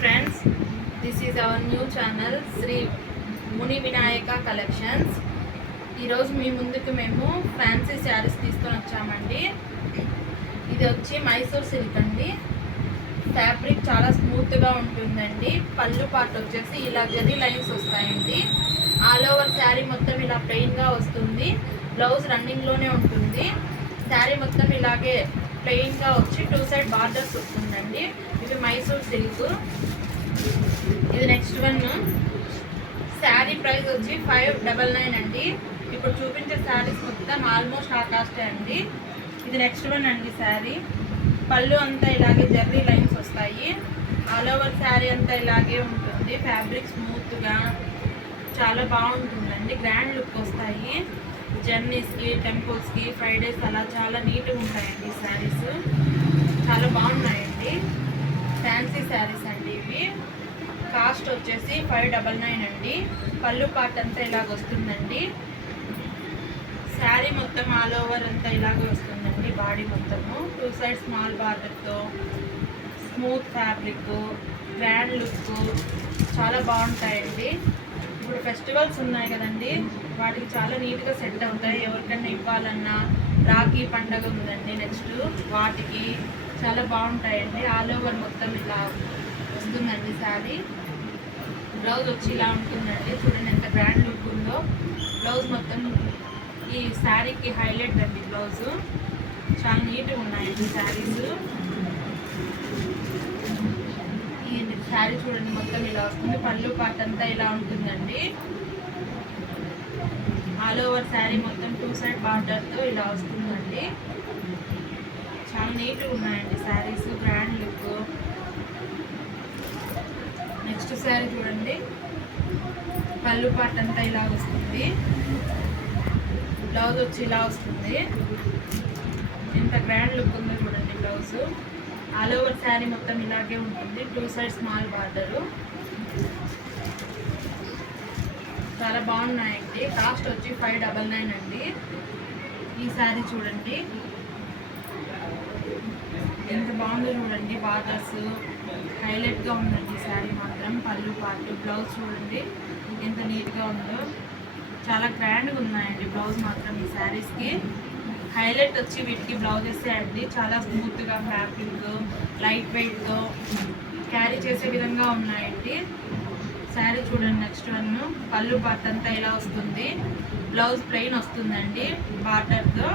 friends, this is our new channel Sri Muni Vinayaka Collections. ఈరోజు మీ ముందుకు మేము fancy saris తీసుకొని వచ్చామండి. ఇది వచ్చి మైసూర్ సిల్క్ అండి. ఫ్యాబ్రిక్ చాలా స్మూత్గా ఉంటుందండి. పళ్ళు పార్ట్ వచ్చేసి ఇలా జరీ లైన్స్ వస్తాయండి. ఆల్ ఓవర్ శారీ మొత్తం ఇలా ప్లెయిన్గా వస్తుంది. బ్లౌజ్ రన్నింగ్లోనే ఉంటుంది. శారీ మొత్తం ఇలాగే ప్లెయిన్గా వచ్చి 2 సైడ్ బార్డర్స్ వస్తుందండి. ఇది మైసూర్ సిల్క్. ఇది నెక్స్ట్ వన్. శారీ ప్రైస్ వచ్చి 599 అండి. ఇప్పుడు చూపించే శారీస్ మొత్తం ఆల్మోస్ట్ ఆ కాస్టే అండి. ఇది నెక్స్ట్ వన్ అండి. శారీ పళ్ళు అంతా ఇలాగే జర్రీ లైన్స్ వస్తాయి. ఆల్ ఓవర్ శారీ అంతా ఇలాగే ఉంటుంది. ఫ్యాబ్రిక్ స్మూత్గా చాలా బాగుంటుందండి. గ్రాండ్ లుక్ వస్తాయి. జర్నీస్కి, టెంపుల్స్కి, ఫ్రైడేస్ అలా చాలా నీట్గా ఉంటాయండి. శారీస్ చాలా బాగున్నాయండి. ఫ్యాన్సీ శారీస్ అండి ఇవి. కాస్ట్ వచ్చేసి 599 అండి. పళ్ళు పార్ట్ అంతా ఇలాగ వస్తుందండి. శారీ మొత్తం ఆల్ ఓవర్ అంతా ఇలాగ వస్తుందండి. బాడీ మొత్తము 2 సైడ్ స్మాల్ బార్డర్తో స్మూత్ ఫ్యాబ్రిక్, గ్రాండ్ లుక్ చాలా బాగుంటాయండి. ఇప్పుడు ఫెస్టివల్స్ ఉన్నాయి కదండి, వాటికి చాలా నీట్గా సెట్ అవుతాయి. ఎవరికైనా ఇవ్వాలన్నా, రాఖీ పండగ ఉందండి నెక్స్ట్, వాటికి చాలా బాగుంటాయండి. ఆల్ ఓవర్ మొత్తం ఇలా వస్తుందండి శారీ. బ్లౌజ్ వచ్చి ఇలా ఉంటుందండి. చూడండి ఎంత గ్రాండ్ లుక్ ఉందో. బ్లౌజ్ మొత్తం ఈ శారీకి హైలైట్ అండి. బ్లౌజ్ చాలా నీట్గా ఉన్నాయండి శారీస్. ఈ శారీ చూడండి మొత్తం ఇలా వస్తుంది. పళ్ళు పార్ట్ అంతా ఇలా ఉంటుందండి. ఆల్ ఓవర్ శారీ మొత్తం 2 సైడ్ బార్డర్తో ఇలా వస్తుందండి. చాలా నీట్గా ఉన్నాయండి saris. Grand look. Next sari చూడండి. పళ్ళు పార్ట్ అంతా ఇలా వస్తుంది. బ్లౌజ్ వచ్చి ఇలా వస్తుంది. ఎంత గ్రాండ్ లుక్ ఉందో చూడండి బ్లౌజ్. ఆల్ ఓవర్ శారీ మొత్తం ఇలాగే ఉంటుంది. 2 సైడ్ స్మాల్ బార్డరు. చాలా బాగున్నాయండి. కాస్ట్ వచ్చి 599 అండి. ఈ శారీ చూడండి ఎంత బాగుందో చూడండి. బార్డర్స్ హైలైట్గా ఉందండి శారీ మాత్రం. పళ్ళు పార్ట్, బ్లౌజ్ చూడండి ఎంత నీట్గా ఉందో. చాలా గ్రాండ్గా ఉన్నాయండి బ్లౌజ్ మాత్రం. ఈ శారీస్కి హైలైట్ వచ్చి వీటికి బ్లౌజెస్ అండి. చాలా స్మూత్గా ఫ్యాబ్రిక్, లైట్ వెయిట్తో క్యారీ చేసే విధంగా ఉన్నాయండి. శారీ చూడండి నెక్స్ట్ వన్. పళ్ళు పార్ట్ అంతా ఇలా వస్తుంది. బ్లౌజ్ ప్లెయిన్ వస్తుందండి బార్డర్తో.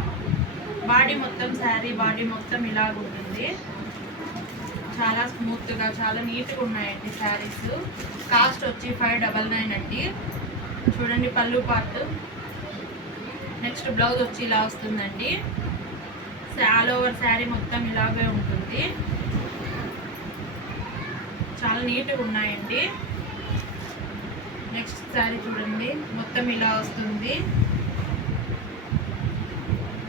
బాడీ మొత్తం శారీ బాడీ మొత్తం ఇలాగ ఉంటుంది. చాలా స్మూత్గా చాలా నీట్గా ఉన్నాయండి శారీస్. కాస్ట్ వచ్చి 599 అండి. చూడండి పళ్ళు పార్ట్. నెక్స్ట్ బ్లౌజ్ వచ్చి ఇలా వస్తుందండి. ఆల్ ఓవర్ శారీ మొత్తం ఇలాగే ఉంటుంది. చాలా నీట్గా ఉన్నాయండి. నెక్స్ట్ శారీ చూడండి మొత్తం ఇలా వస్తుంది.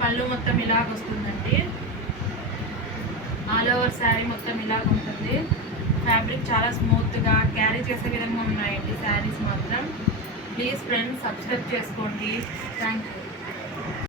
పళ్ళు మొత్తం ఇలాగ వస్తుందండి. ఆల్ ఓవర్ శారీ మొత్తం ఇలాగ ఉంటుంది. ఫ్యాబ్రిక్ చాలా స్మూత్గా క్యారీ చేసే విధంగా ఉన్నాయండి శారీస్ మాత్రం. ప్లీజ్ ఫ్రెండ్స్ సబ్స్క్రైబ్ చేసుకోండి. Thank you.